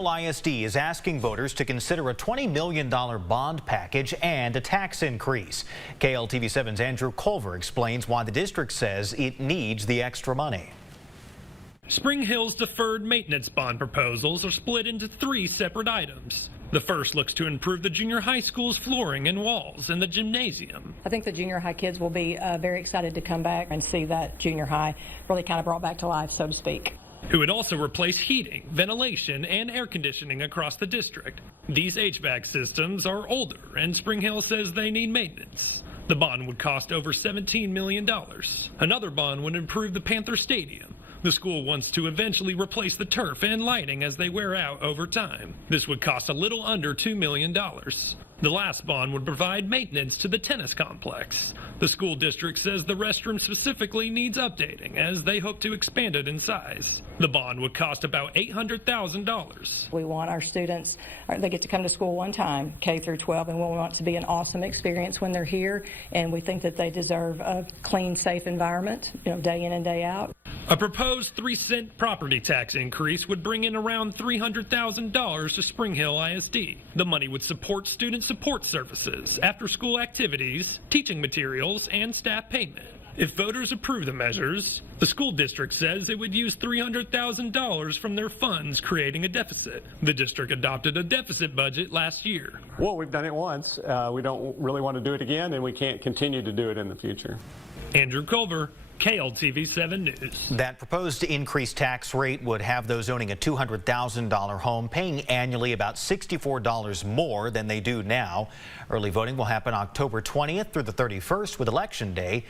Hill ISD is asking voters to consider a $20 million bond package and a tax increase. KLTV7's Andrew Culver explains why the district says it needs the extra money. Spring Hill's deferred maintenance bond proposals are split into three separate items. The first looks to improve the junior high school's flooring and walls and the gymnasium. I think the junior high kids will be very excited to come back and see that junior high really kind of brought back to life, so to speak. It would also replace heating, ventilation, and air conditioning across the district. These HVAC systems are older, and Spring Hill says they need maintenance. The bond would cost over $17 million. Another bond would improve the Panther Stadium. The school wants to eventually replace the turf and lighting as they wear out over time. This would cost a little under $2 million. The last bond would provide maintenance to the tennis complex. The school district says the restroom specifically needs updating as they hope to expand it in size. The bond would cost about $800,000. We want our students, they get to come to school one time, K through 12, and we want it to be an awesome experience when they're here, and we think that they deserve a clean, safe environment, day in and day out. A proposed 3-cent property tax increase would bring in around $300,000 to Spring Hill ISD. The money would support student support services, after-school activities, teaching materials, and staff payment. If voters approve the measures, the school district says it would use $300,000 from their funds, creating a deficit. The district adopted a deficit budget last year. Well, we've done it once. We don't really want to do it again, and we can't continue to do it in the future. Andrew Culver, KLTV7 News. That proposed increased tax rate would have those owning a $200,000 home paying annually about $64 more than they do now. Early voting will happen October 20th through the 31st, with Election Day